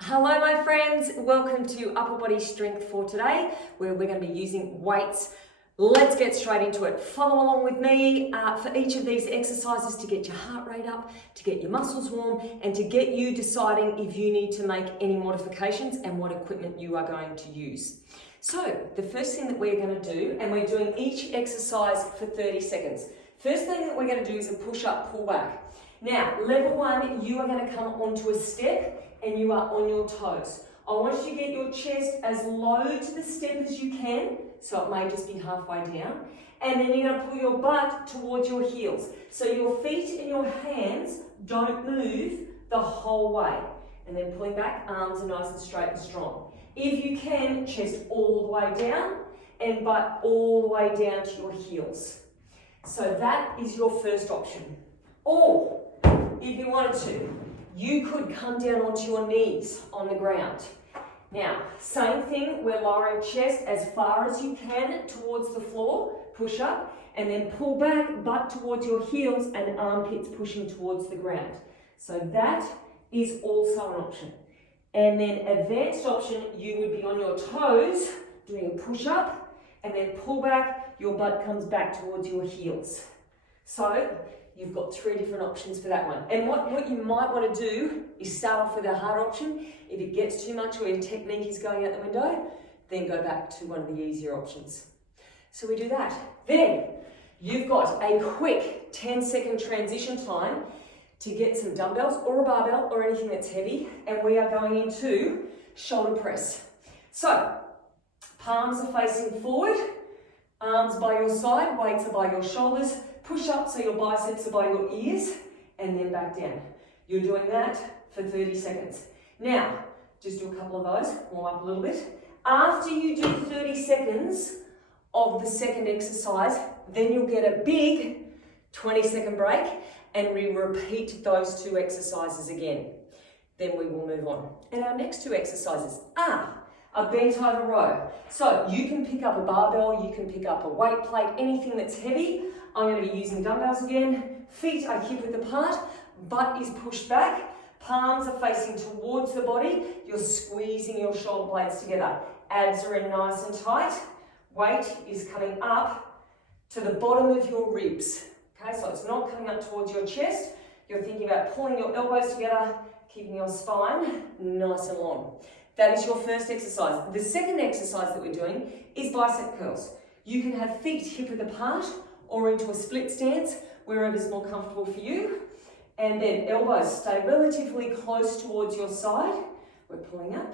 Hello my friends, welcome to Upper Body Strength for today, where we're going to be using weights. Let's get straight into it. Follow along with me for each of these exercises to get your heart rate up, to get your muscles warm, and to get you deciding if you need to make any modifications and what equipment you are going to use. So the first thing that we're going to do, and we're doing each exercise for 30 seconds. First thing that we're going to do is a push-up, pull back. Now, level one, you are going to come onto a step and you are on your toes. I want you to get your chest as low to the step as you can, so it may just be halfway down. And then you're going to pull your butt towards your heels. So your feet and your hands don't move the whole way. And then pulling back, arms are nice and straight and strong. If you can, chest all the way down and butt all the way down to your heels. So that is your first option. Or, if you wanted to, you could come down onto your knees on the ground. Now, same thing, we're lowering chest as far as you can towards the floor, push up, and then pull back, butt towards your heels and armpits pushing towards the ground. So that is also an option. And then advanced option, you would be on your toes, doing a push up, and then pull back, your butt comes back towards your heels. So, you've got three different options for that one. And what you might want to do is start off with a hard option. If it gets too much or your technique is going out the window, then go back to one of the easier options. So we do that. Then you've got a quick 10-second transition time to get some dumbbells or a barbell or anything that's heavy. And we are going into shoulder press. So palms are facing forward, arms by your side, weights are by your shoulders. Push up so your biceps are by your ears, and then back down. You're doing that for 30 seconds. Now, just do a couple of those, warm up a little bit. After you do 30 seconds of the second exercise, then you'll get a big 20-second break, and we repeat those two exercises again. Then we will move on. And our next two exercises are a bent over row. So you can pick up a barbell, you can pick up a weight plate, anything that's heavy. I'm going to be using dumbbells again. Feet are hip width apart, butt is pushed back, palms are facing towards the body. You're squeezing your shoulder blades together. Abs are in nice and tight. Weight is coming up to the bottom of your ribs. Okay, so it's not coming up towards your chest. You're thinking about pulling your elbows together, keeping your spine nice and long. That is your first exercise. The second exercise that we're doing is bicep curls. You can have feet hip width apart or into a split stance, wherever is more comfortable for you. And then elbows stay relatively close towards your side. We're pulling up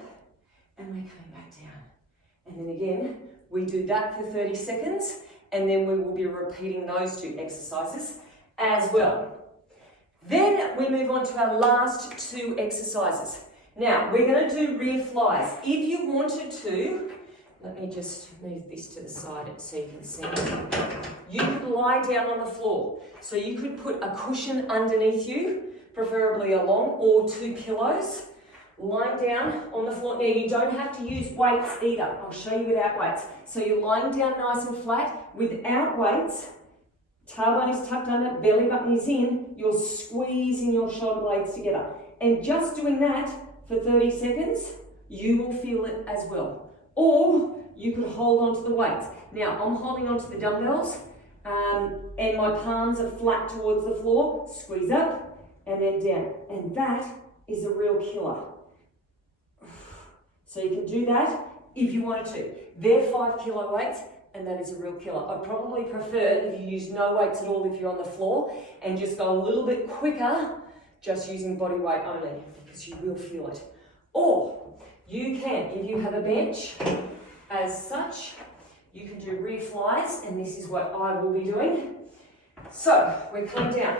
and we're coming back down. And then again, we do that for 30 seconds and then we will be repeating those two exercises as well. Then we move on to our last two exercises. Now, we're going to do rear flies. If you wanted to, let me just move this to the side so you can see. You could lie down on the floor. So you could put a cushion underneath you, preferably a long, or 2 pillows. Lying down on the floor. Now, you don't have to use weights either. I'll show you without weights. So you're lying down nice and flat without weights. Tailbone is tucked under, belly button is in. You're squeezing your shoulder blades together. And just doing that for 30 seconds, you will feel it as well. Or you could hold on to the weights. Now, I'm holding on to the dumbbells and my palms are flat towards the floor. Squeeze up and then down. And that is a real killer. So you can do that if you wanted to. They're 5 kilo weights and that is a real killer. I'd probably prefer if you use no weights at all if you're on the floor and just go a little bit quicker just using body weight only because you will feel it. Or you can, if you have a bench, as such, you can do rear flies, and this is what I will be doing. So, we're coming down.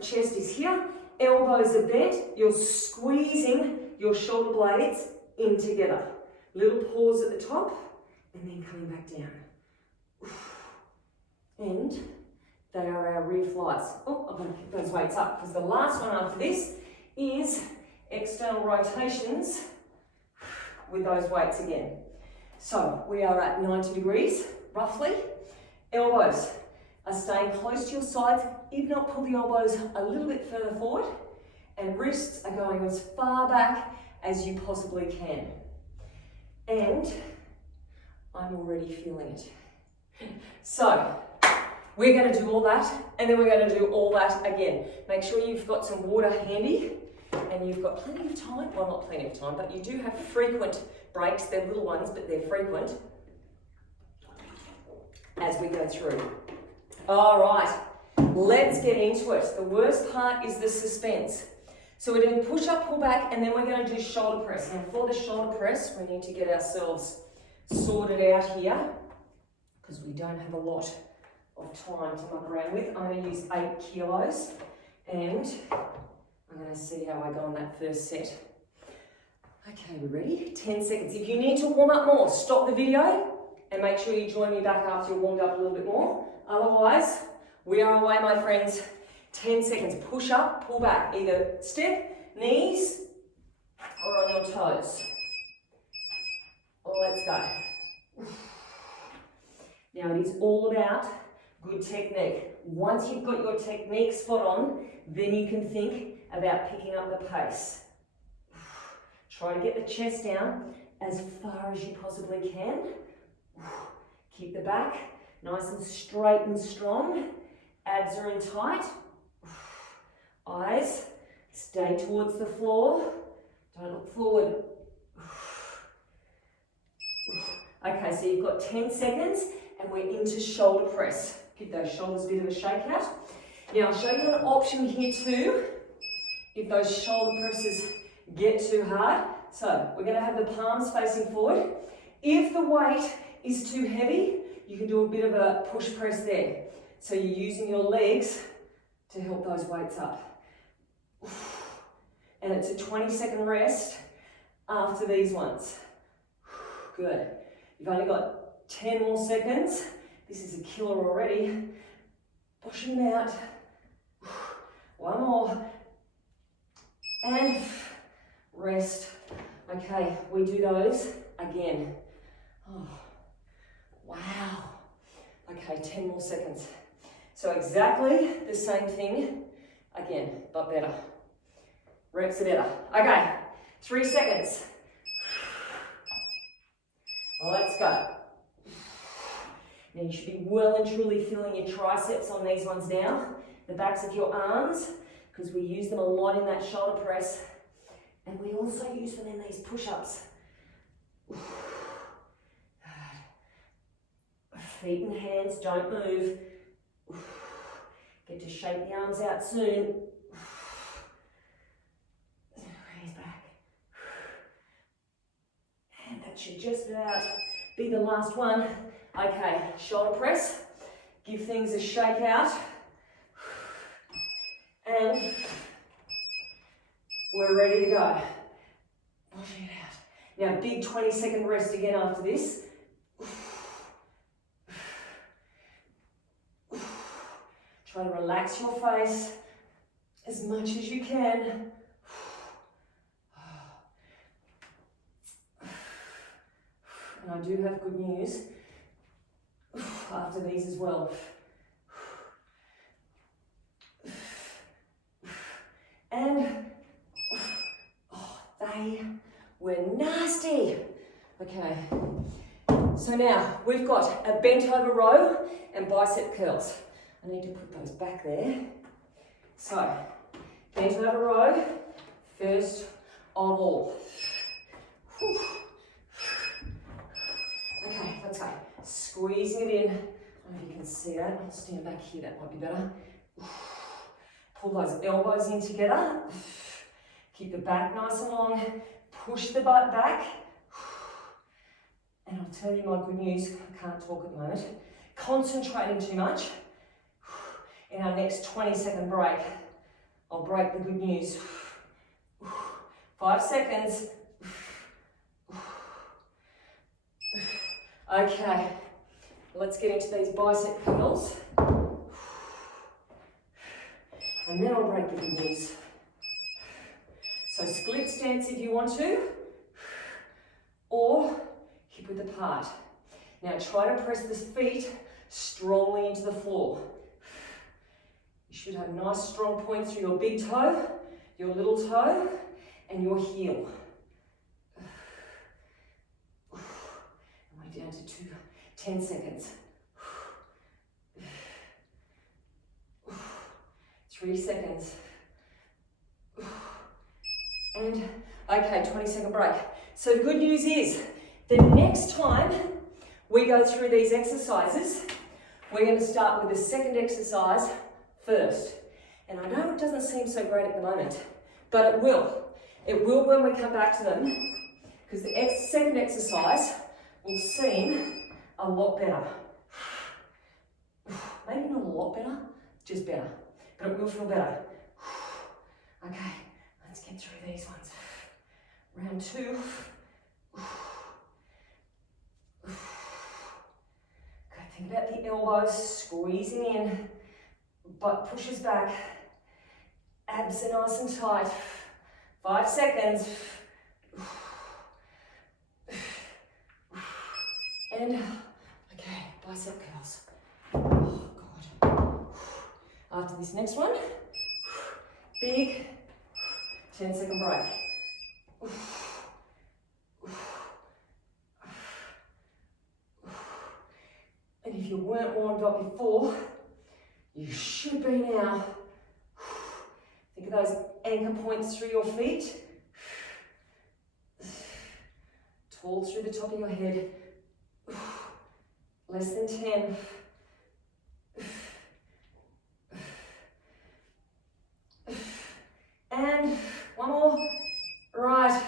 Chest is here, elbows are bent, you're squeezing your shoulder blades in together. Little pause at the top, and then coming back down. And they are our rear flies. Oh, I'm going to pick those weights up, because the last one after this is external rotations with those weights again. So we are at 90 degrees, roughly. Elbows are staying close to your sides. If not, pull the elbows a little bit further forward and wrists are going as far back as you possibly can. And I'm already feeling it. So we're going to do all that, and then we're going to do all that again. Make sure you've got some water handy and you've got plenty of time. Well, not plenty of time, but you do have frequent breaks. They're little ones, but they're frequent as we go through. All right, let's get into it. The worst part is the suspense. So we're doing push up, pull back, and then we're going to do shoulder press. And for the shoulder press, we need to get ourselves sorted out here because we don't have a lot of time to muck around with. I'm going to use 8 kilos, and I'm going to see how I go on that first set. Okay, we're ready? 10 seconds. If you need to warm up more, stop the video and make sure you join me back after you're warmed up a little bit more. Otherwise, we are away, my friends. 10 seconds. Push up, pull back. Either step, knees, or on your toes. Let's go. Now, it is all about good technique. Once you've got your technique spot on, then you can think about picking up the pace. Try to get the chest down as far as you possibly can. Keep the back nice and straight and strong. Abs are in tight. Eyes stay towards the floor. Don't look forward. Okay, so you've got 10 seconds and we're into shoulder press. Give those shoulders a bit of a shake out. Now I'll show you an option here too, if those shoulder presses get too hard. So we're going to have the palms facing forward. If the weight is too heavy, you can do a bit of a push press there. So you're using your legs to help those weights up. And it's a 20-second rest after these ones. Good. You've only got 10 more seconds. This is a killer already. Pushing them out. One more. And rest. Okay, we do those again. Oh, wow. Okay, 10 more seconds. So exactly the same thing again, but better. Reps are better. Okay, 3 seconds. Let's go. Now you should be well and truly feeling your triceps on these ones now. The backs of your arms, because we use them a lot in that shoulder press. And we also use them in these push-ups. Feet and hands, don't move. Get to shake the arms out soon. Raise back. And that should just about be the last one. Okay, shoulder press. Give things a shake out. And we're ready to go. Pushing it out. Now, big 20-second rest again after this. Try to relax your face as much as you can. And I do have good news after these as well. And they were nasty. Okay, so now we've got a bent over row and bicep curls. I need to put those back there. So, bent over row, first of all. Okay, let's go. Squeezing it in. I don't know if you can see that. I'll stand back here, that might be better. Pull those elbows in together. Keep the back nice and long. Push the butt back. And I'll tell you my good news, I can't talk at the moment. Concentrating too much. In our next 20-second break, I'll break the good news. 5 seconds. Okay, let's get into these bicep curls. And then I'll break the good news. So split stance if you want to, or hip width apart. Now try to press the feet strongly into the floor. You should have nice strong points through your big toe, your little toe and your heel. And we're down to 10 seconds. 3 seconds. And okay, 20-second break. So the good news is, the next time we go through these exercises, we're going to start with the second exercise first. And I know it doesn't seem so great at the moment, but it will. It will when we come back to them, because the second exercise will seem a lot better. Maybe not a lot better, just better. But it will feel better. Okay, let's get through these ones. Round 2. Okay, think about the elbows squeezing in, butt pushes back, abs are nice and tight. 5 seconds. And, okay, bicep curls. Oh, God. After this next one, big 10-second break. And if you weren't warmed up before, you should be now. Think of those anchor points through your feet. Tall through the top of your head. Less than 10. And one more. Right.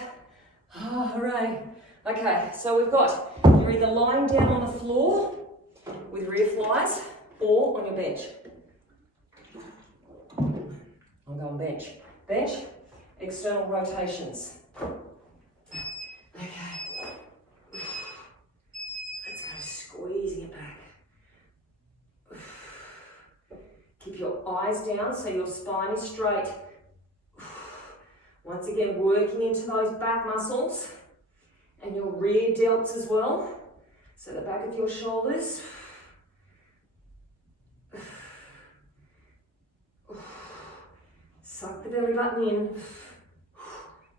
All right. Okay, so we've got, you're either lying down on the floor with rear flies or on your bench. I'm going bench. Bench, external rotations. Okay. Let's go squeezing it back. Keep your eyes down so your spine is straight. Once again, working into those back muscles and your rear delts as well. So the back of your shoulders. Suck the belly button in.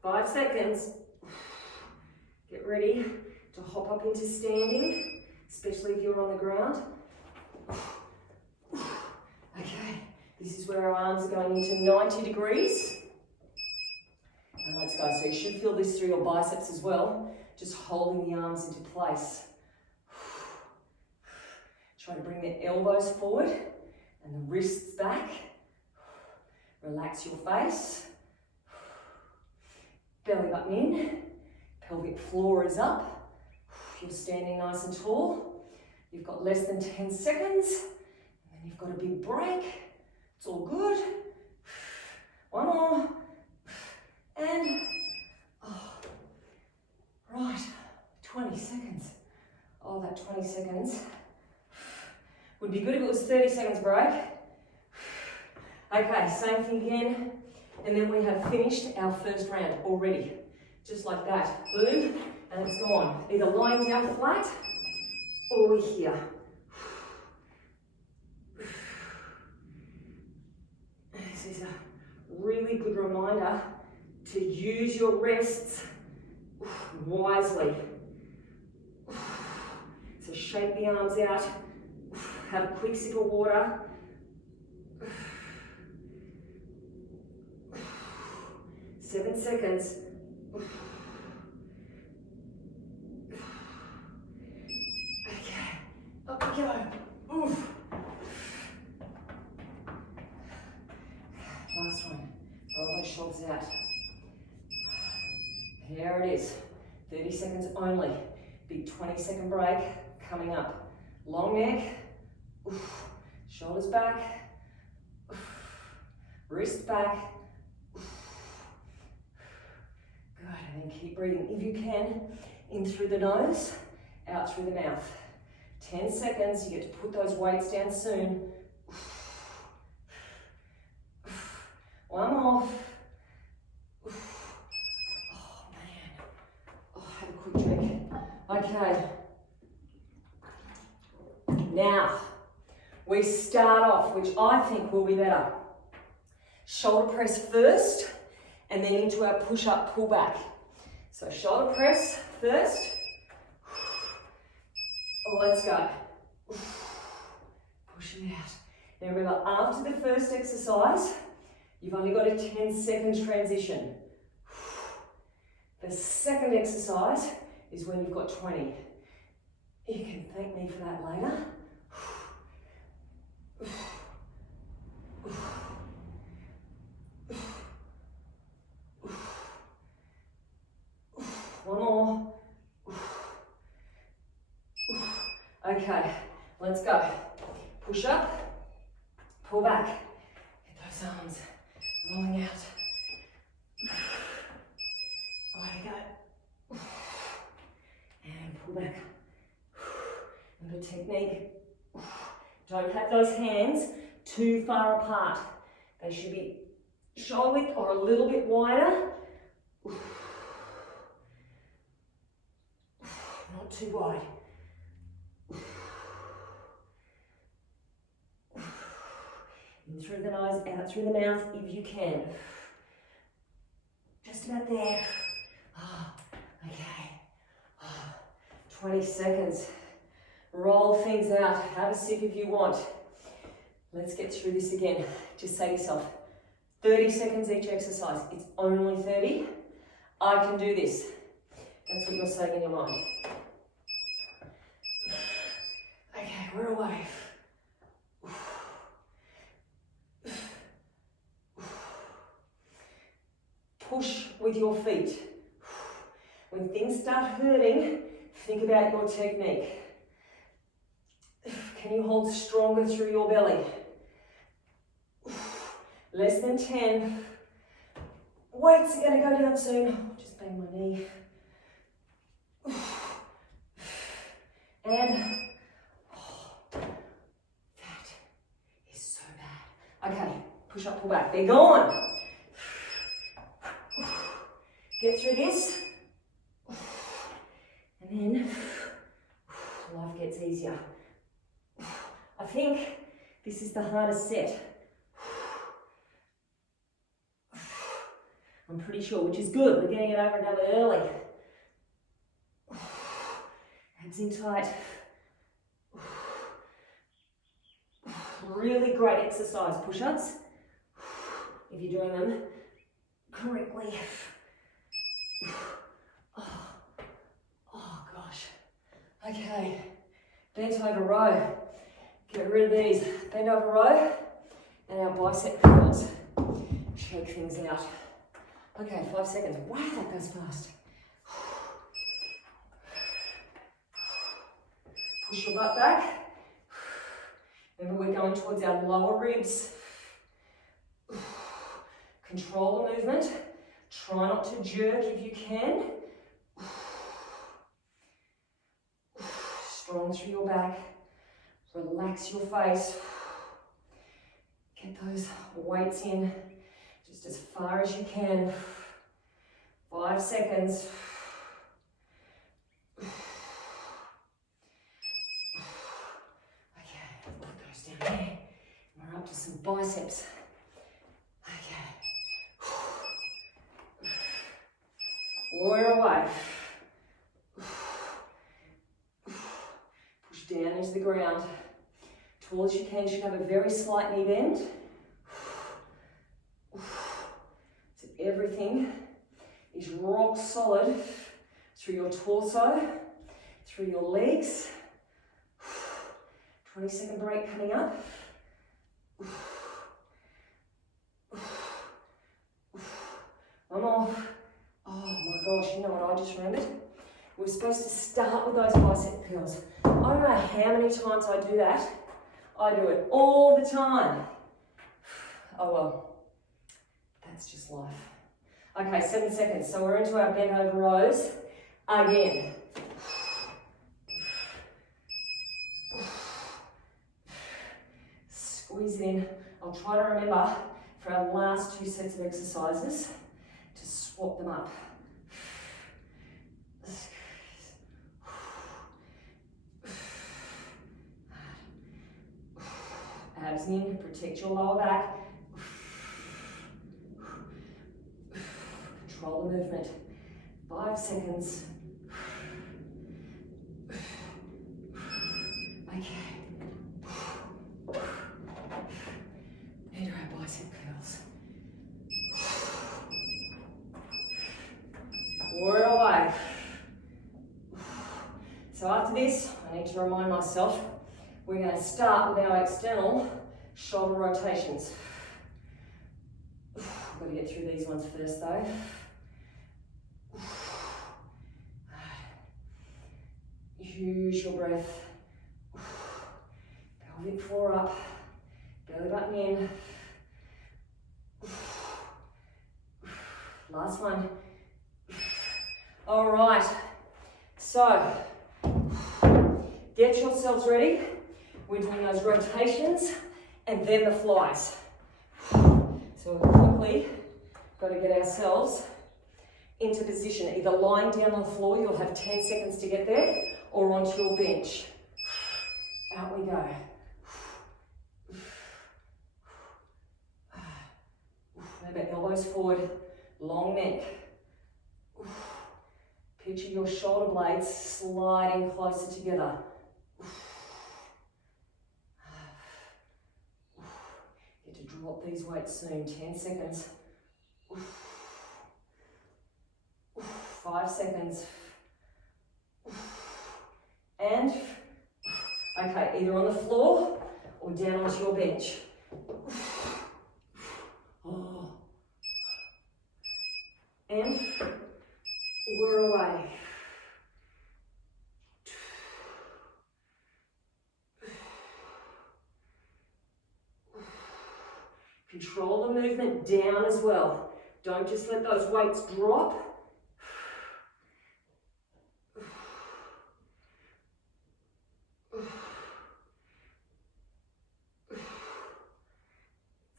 5 seconds. Get ready to hop up into standing, especially if you're on the ground. Okay, this is where our arms are going into 90 degrees. And let's go. So you should feel this through your biceps as well, just holding the arms into place. Try to bring the elbows forward and the wrists back. Relax your face. Belly button in. Pelvic floor is up. You're standing nice and tall. You've got less than 10 seconds. And then you've got a big break. It's all good. One more. And, right, 20 seconds. Oh, that 20 seconds. Would be good if it was 30 seconds break. Okay, same thing again. And then we have finished our first round already. Just like that. Boom, and it's gone. Either lying down flat or here. This is a really good reminder to use your rests wisely. So shake the arms out. Have a quick sip of water. Seven seconds. Okay, up we go. Oof. Last one. Roll those shoulders out. There it is. 30 seconds only. Big 20-second break coming up. Long neck. Oof. Shoulders back. Oof. Wrist back. Good, and then keep breathing. If you can, in through the nose, out through the mouth. 10 seconds, you get to put those weights down soon. One more. Oh man, oh, have a quick drink. Okay. Now, we start off, which I think will be better. Shoulder press first, and then into our push-up, pull back. So shoulder press first. Let's go. Pushing out. Now remember, after the first exercise, you've only got a 10-second transition. The second exercise is when you've got 20. You can thank me for that later. One more. Okay, let's go. Push up, pull back. Get those arms rolling out. Away you go. And pull back. Remember technique. Don't have those hands too far apart. They should be shoulder width or a little bit wider. Not too wide. In through the nose, out through the mouth if you can. Just about there. Okay. 20 seconds. Roll things out. Have a sip if you want. Let's get through this again. Just say to yourself, 30 seconds each exercise. It's only 30. I can do this. That's what you're saying in your mind. Okay, we're away. Push with your feet. When things start hurting, think about your technique. Can you hold stronger through your belly? Less than 10. Weights are going to go down soon. Just bang my knee. And that is so bad. Okay, push up, pull back. They're gone. Get through this. And then life gets easier. I think this is the hardest set. I'm pretty sure, which is good. We're getting it over and done with early. Abs in tight. Really great exercise, push-ups, if you're doing them correctly. Oh gosh. Okay, bent over row. Get rid of these. Bend over row and our bicep curls. Shake things out. Okay, 5 seconds. Wow, that goes fast. Push your butt back. Remember, we're going towards our lower ribs. Control the movement. Try not to jerk if you can. Strong through your back. Relax your face. Get those weights in just as far as you can. 5 seconds. Okay, put those down there. We're up to some biceps. Okay. Warrior away. Push down into the ground. Tall as you can, you should have a very slight knee bend. So everything is rock solid through your torso, through your legs. 20-second break coming up. One more. Oh my gosh, you know what I just remembered? We're supposed to start with those bicep curls. I don't know how many times I do that. I do it all the time. Oh well, that's just life. Okay, 7 seconds. So we're into our bent over rows again. Squeeze it in. I'll try to remember for our last 2 sets of exercises to swap them up. Abs in, protect your lower back. Control the movement. 5 seconds. Okay. Into our bicep curls. Warrior away. So after this, I need to remind myself, we're going to start with our external shoulder rotations. I've got to get through these ones first though. Use your breath. Pelvic floor up, belly button in. Last one. All right, so get yourselves ready. We're doing those rotations and then the flies. So we've quickly got to get ourselves into position. Either lying down on the floor, you'll have 10 seconds to get there, or onto your bench. Out we go. Maybe elbows forward, long neck. Picture your shoulder blades sliding closer together. Get to drop these weights soon, 10 seconds. 5 seconds. And, okay, either on the floor or down onto your bench. And we're away. Control the movement down as well. Don't just let those weights drop.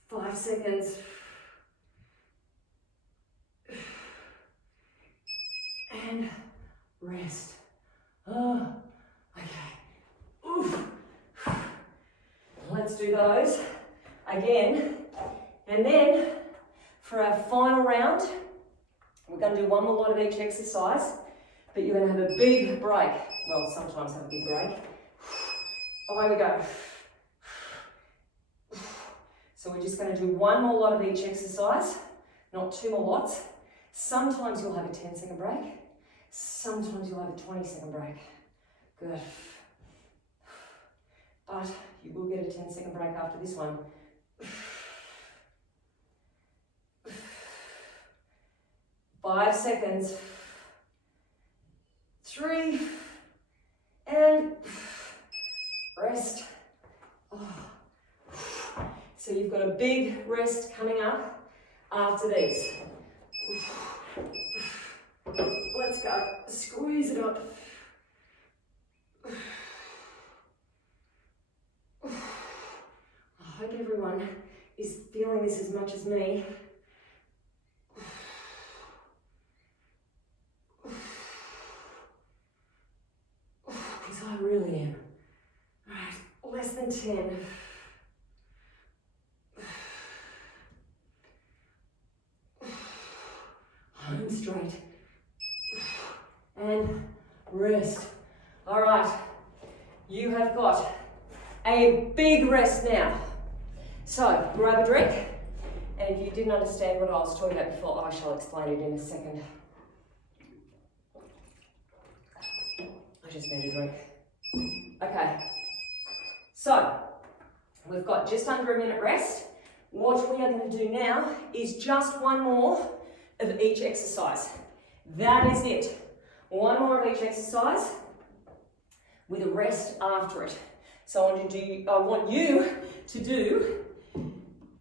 Five seconds. And rest. Oh, okay. Oof. Let's do those again. And then for our final round, we're going to do one more lot of each exercise, but you're going to have a big break. Well, sometimes have a big break. Away we go. So we're just going to do one more lot of each exercise, not two more lots. Sometimes you'll have a 10-second break. Sometimes you'll have a 20-second break. Good. But you will get a 10-second break after this one. 5 seconds. 3. And rest. So you've got a big rest coming up after these. Let's go. Squeeze it up. I hope everyone is feeling this as much as me. Because I really am. All right, less than 10. Home straight. And rest. All right, you have got a big rest now. So grab a drink, and if you didn't understand what I was talking about before, I shall explain it in a second. I just need a drink. Okay, so we've got just under a minute rest. What we are going to do now is just one more of each exercise. That is it. One more of each exercise with a rest after it. So I want you to do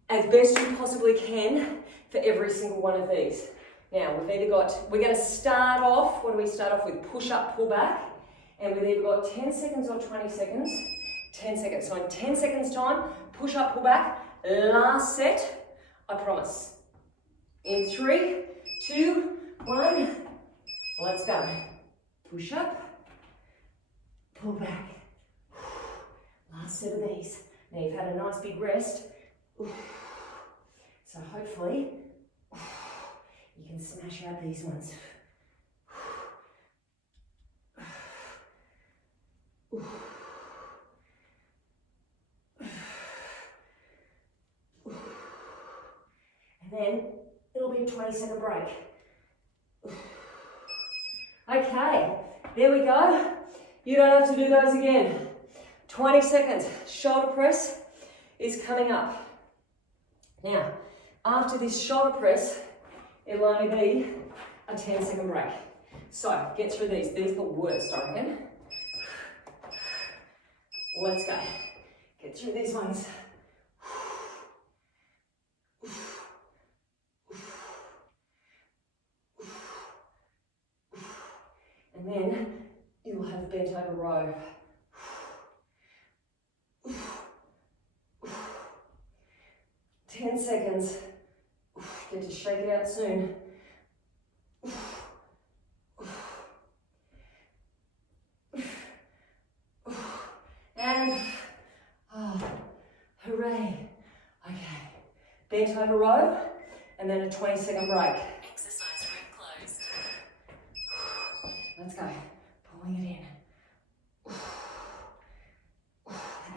as best you possibly can for every single one of these. Now we're going to start off, what do we start off with? Push up, pull back. And we've either got 10 seconds or 20 seconds. 10 seconds. So in 10 seconds time, push up, pull back. Last set, I promise. In 3, 2, 1, let's go. Push up, pull back. Last set of these. Now you've had a nice big rest. So hopefully You can smash out these ones. And then it'll be a 20-second break. Okay, there we go. You don't have to do those again. 20 seconds. Shoulder press is coming up. Now, after this shoulder press, it'll only be a 10-second break. So, get through these. These are the worst, I reckon. Let's go. Get through these ones. And then you'll have bent over row. 10 seconds. Get to shake it out soon. And, hooray. Okay. Bent over row, and then a 20-second break. Exercise room closed. Let's go. Pulling it in.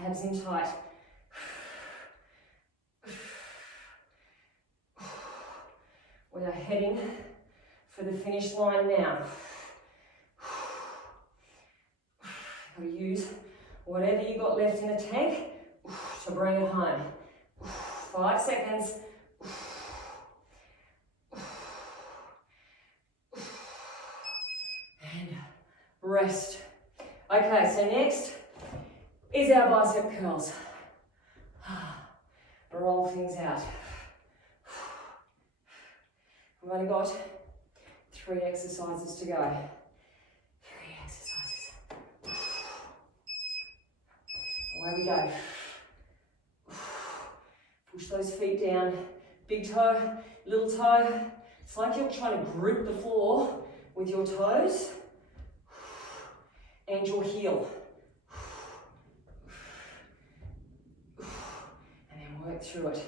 Abs in tight. We are heading for the finish line now. Got to use whatever you got left in the tank to bring it home. 5 seconds. And rest. Okay, so next is our bicep curls. Roll things out. We've only got 3 exercises to go. 3 exercises. Away we go. Push those feet down. Big toe, little toe. It's like you're trying to grip the floor with your toes and your heel. And then work through it.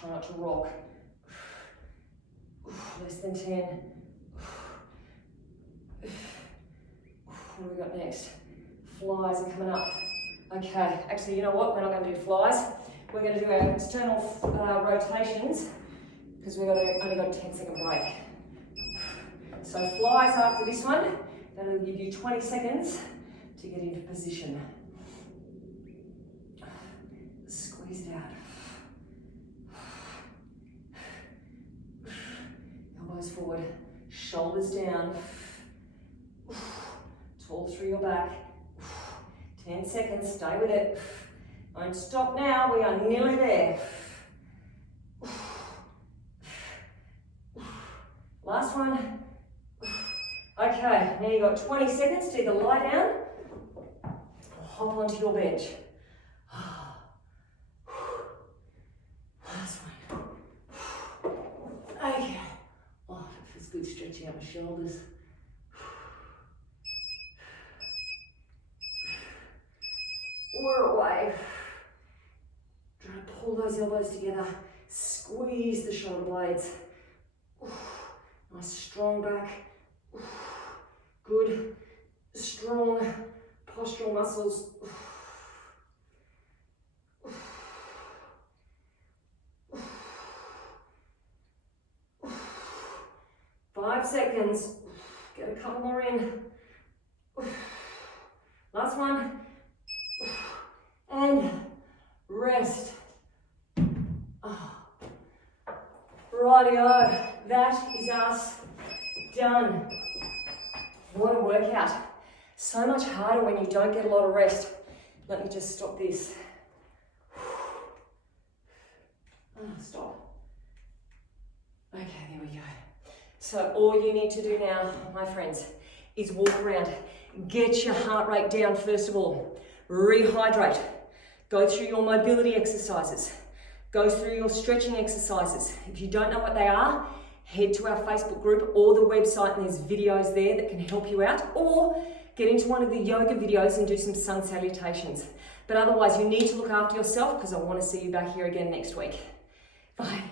Try not to rock. Less than 10. What do we got next? Flies are coming up. Okay, actually, you know what? We're not going to do flies. We're going to do our external rotations because we've only got a 10-second break. So flies after this one. That'll give you 20 seconds to get into position. Squeeze it out. Elbows forward, shoulders down. Tall through your back. 10 seconds, stay with it. Don't stop now, we are nearly there. Last one. Okay, now you've got 20 seconds to either lie down or hop onto your bench. Last one. Okay. Oh, it feels good stretching out my shoulders. We're away. Try to pull those elbows together. Squeeze the shoulder blades. Nice strong back. Good, strong postural muscles. 5 seconds. Get a couple more in. Last one. And rest. Rightio, that is us done. What a workout. So much harder when you don't get a lot of rest. Let me just stop this. Stop. Okay, there we go. So all you need to do now, my friends, is walk around. Get your heart rate down first of all. Rehydrate. Go through your mobility exercises. Go through your stretching exercises. If you don't know what they are, head to our Facebook group or the website and there's videos there that can help you out, or get into one of the yoga videos and do some sun salutations. But otherwise, you need to look after yourself because I want to see you back here again next week. Bye.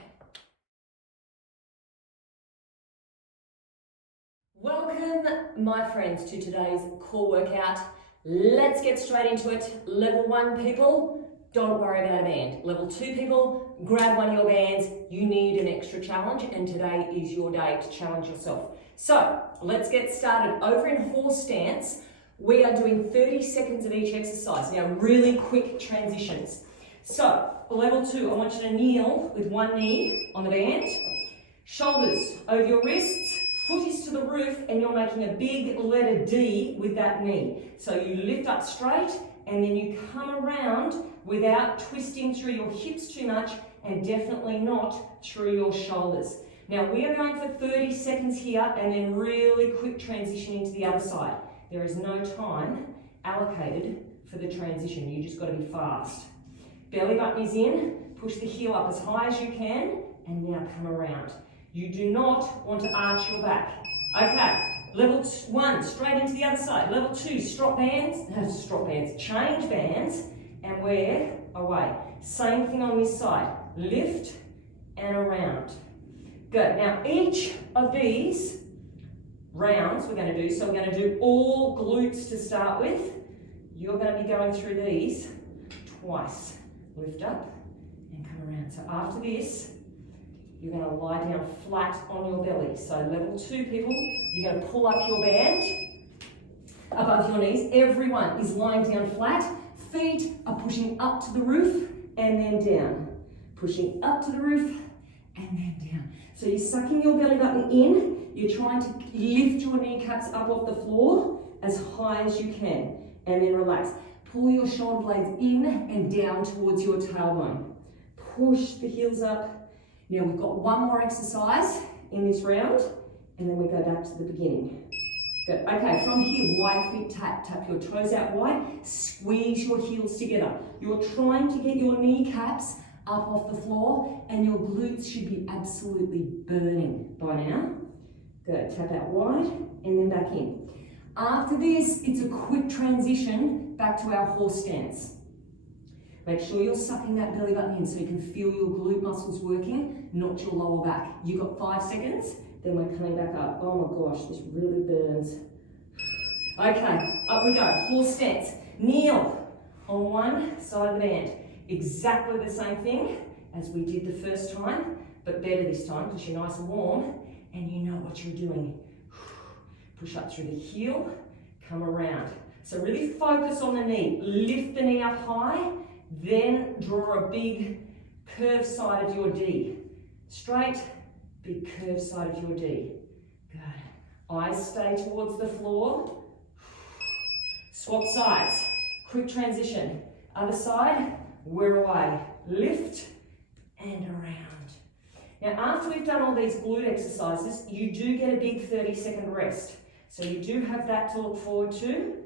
Welcome, my friends, to today's core workout. Let's get straight into it. Level 1 people, don't worry about a band. Level 2 people, grab one of your bands. You need an extra challenge, and today is your day to challenge yourself. So let's get started. Over in horse stance, we are doing 30 seconds of each exercise. Now, really quick transitions. So, level 2, I want you to kneel with one knee on the band, shoulders over your wrists, foot is to the roof, and you're making a big letter D with that knee. So you lift up straight, and then you come around without twisting through your hips too much, and definitely not through your shoulders. Now, we are going for 30 seconds here, and then really quick transition into the other side. There is no time allocated for the transition. You just got to be fast. Belly button is in, push the heel up as high as you can, and now come around. You do not want to arch your back. Okay, level 1, straight into the other side. Level 2, change bands, and wear away. Same thing on this side. Lift and around. Good. Now, each of these rounds we're going to do, so we're going to do all glutes to start with. You're going to be going through these twice. Lift up and come around. So after this, you're going to lie down flat on your belly. So level 2 people, you're going to pull up your band above your knees. Everyone is lying down flat. Feet are pushing up to the roof and then down. Pushing up to the roof and then down. So you're sucking your belly button in. You're trying to lift your kneecaps up off the floor as high as you can. And then relax. Pull your shoulder blades in and down towards your tailbone. Push the heels up. Now we've got one more exercise in this round, and then we go back to the beginning. Good. Okay, from here, wide feet tap. Tap your toes out wide. Squeeze your heels together. You're trying to get your kneecaps up off the floor, and your glutes should be absolutely burning by now. Good. Tap out wide, and then back in. After this, it's a quick transition back to our horse stance. Make sure you're sucking that belly button in so you can feel your glute muscles working, not your lower back. You've got 5 seconds, then we're coming back up. Oh my gosh, this really burns. Okay, up we go. Horse stance. Kneel on one side of the band. Exactly the same thing as we did the first time, but better this time because you're nice and warm and you know what you're doing. Push up through the heel, come around. So really focus on the knee. Lift the knee up high, then draw a big curved side of your D. Straight, big curved side of your D. Good. Eyes stay towards the floor. Swap sides. Quick transition. Other side, wear away. Lift and around. Now, after we've done all these glute exercises, you do get a big 30-second rest. So you do have that to look forward to.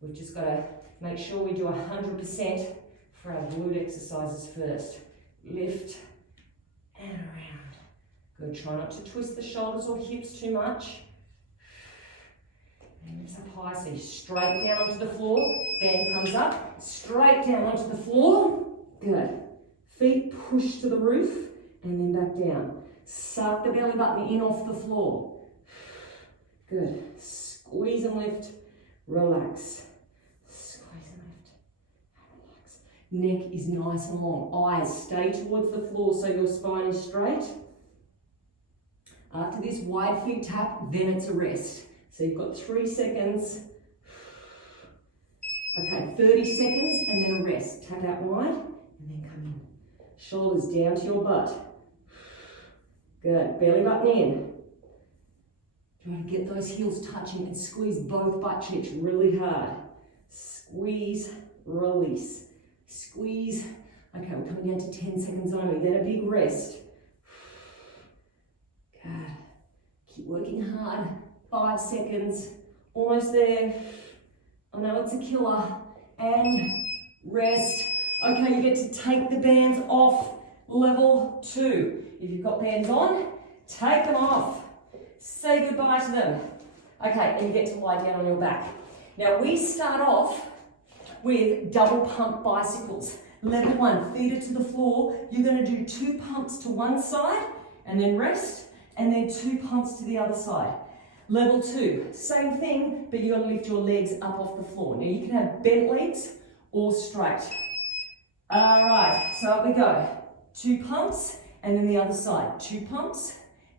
We've just got to make sure we do 100% for our glute exercises first. Lift and around. Good. Try not to twist the shoulders or hips too much. And lift up high, so straight down onto the floor. Band comes up, straight down onto the floor. Good. Feet push to the roof and then back down. Suck the belly button in off the floor. Good. Squeeze and lift. Relax. Squeeze and lift. Relax. Neck is nice and long. Eyes stay towards the floor so your spine is straight. After this wide feet tap, then it's a rest. So you've got 3 seconds. Okay, 30 seconds and then a rest. Tap out wide and then come in. Shoulders down to your butt. Good. Belly button in. Try to get those heels touching and squeeze both butt cheeks really hard. Squeeze, release. Squeeze. Okay, we're coming down to 10 seconds only. Then a big rest. Good. Keep working hard. 5 seconds. Almost there. I know it's a killer. And rest. Okay, you get to take the bands off. Level 2. If you've got bands on, take them off. Say goodbye to them. Okay, and you get to lie down on your back. Now we start off with double pump bicycles. Level 1, feet are to the floor. You're going to do 2 pumps to one side and then rest, and then 2 pumps to the other side. Level 2, same thing, but you got to lift your legs up off the floor. Now you can have bent legs or straight. All right, so up we go. 2 pumps and then the other side. 2 pumps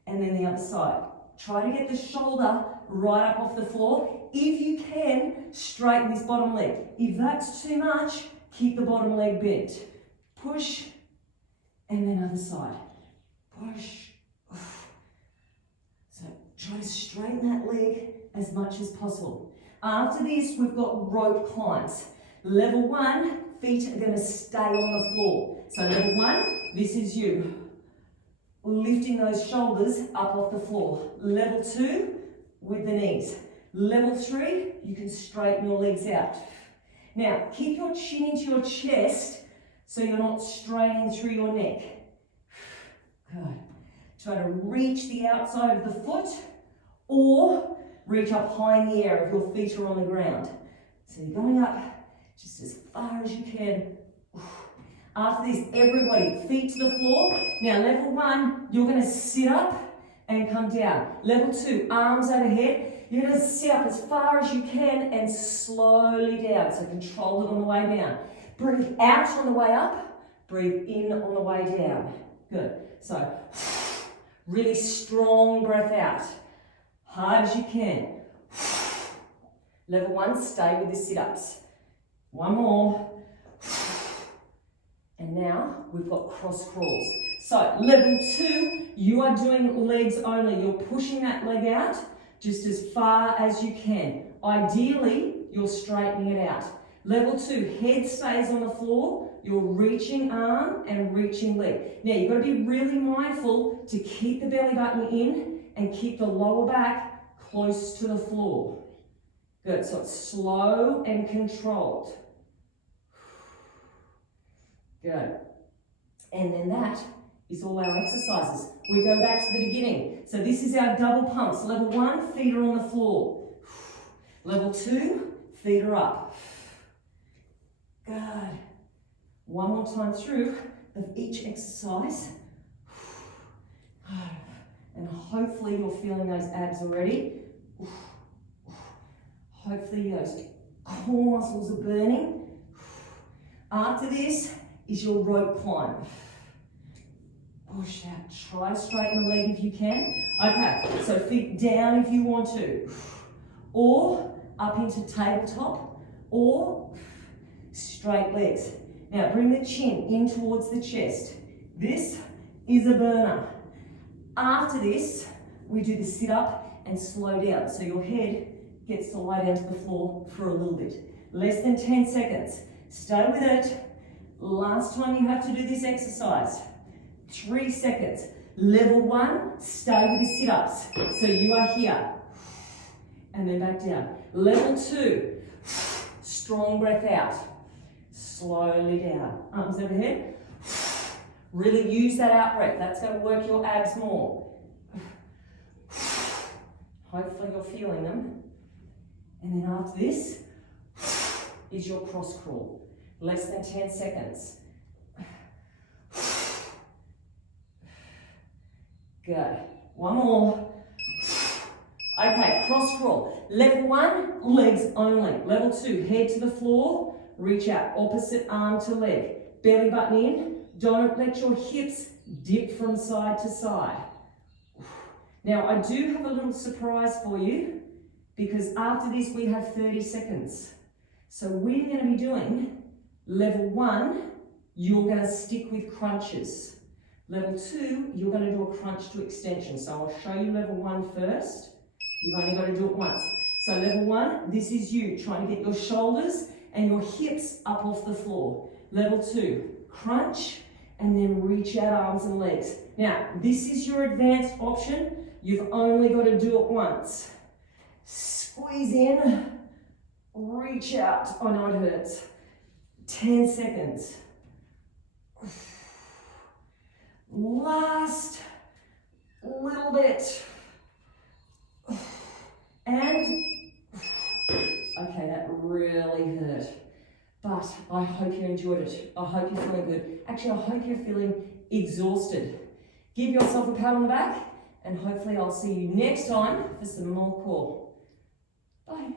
and then the other side. Try to get the shoulder right up off the floor. If you can, straighten this bottom leg. If that's too much, keep the bottom leg bent. Push and then other side. Push. So try to straighten that leg as much as possible. After this, we've got rope climbs. Level 1, feet are going to stay on the floor. So level 1, this is you. Lifting those shoulders up off the floor. Level 2, with the knees. Level 3, you can straighten your legs out. Now, keep your chin into your chest so you're not straining through your neck. Good. Try to reach the outside of the foot or reach up high in the air if your feet are on the ground. So you're going up just as far as you can. After this, everybody, feet to the floor. Now, level 1, you're going to sit up and come down. Level 2, arms overhead. You're going to sit up as far as you can and slowly down. So control it on the way down. Breathe out on the way up. Breathe in on the way down. Good. So, really strong breath out. Hard as you can. Level 1, stay with the sit-ups. One more. And now we've got cross crawls. So level 2, you are doing legs only. You're pushing that leg out just as far as you can. Ideally, you're straightening it out. Level 2, head stays on the floor. You're reaching arm and reaching leg. Now you've got to be really mindful to keep the belly button in and keep the lower back close to the floor. Good, so it's slow and controlled. Good. And then that is all our exercises. We go back to the beginning. So this is our double pumps. Level 1, feet are on the floor. Level 2, feet are up. Good. One more time through of each exercise. And hopefully you're feeling those abs already. Hopefully those core muscles are burning. After this is your rope climb. Push out. Try to straighten the leg if you can. Okay, so feet down if you want to. Or up into tabletop. Or straight legs. Now bring the chin in towards the chest. This is a burner. After this, we do the sit up and slow down. So your head gets to lie down to the floor for a little bit. Less than 10 seconds. Stay with it. Last time you have to do this exercise. 3 seconds. Level 1, stay with the sit-ups. So you are here. And then back down. Level 2, strong breath out. Slowly down. Arms overhead. Really use that out breath. That's going to work your abs more. Hopefully you're feeling them. And then after this is your cross crawl. Less than 10 seconds. Good. One more. Okay, cross crawl. Level 1, legs only. Level 2, head to the floor. Reach out, opposite arm to leg. Belly button in. Don't let your hips dip from side to side. Now, I do have a little surprise for you because after this we have 30 seconds. So we're going to be doing level 1, you're going to stick with crunches. Level 2, you're going to do a crunch to extension. So I'll show you level 1 first. You've only got to do it once. So level 1, this is you trying to get your shoulders and your hips up off the floor. Level 2, crunch and then reach out arms and legs. Now, this is your advanced option. You've only got to do it once. Squeeze in, reach out. Oh no, it hurts. 10 seconds. Last little bit. And, okay, that really hurt. But I hope you enjoyed it. I hope you're feeling good. Actually, I hope you're feeling exhausted. Give yourself a pat on the back and hopefully I'll see you next time for some more core. Bye.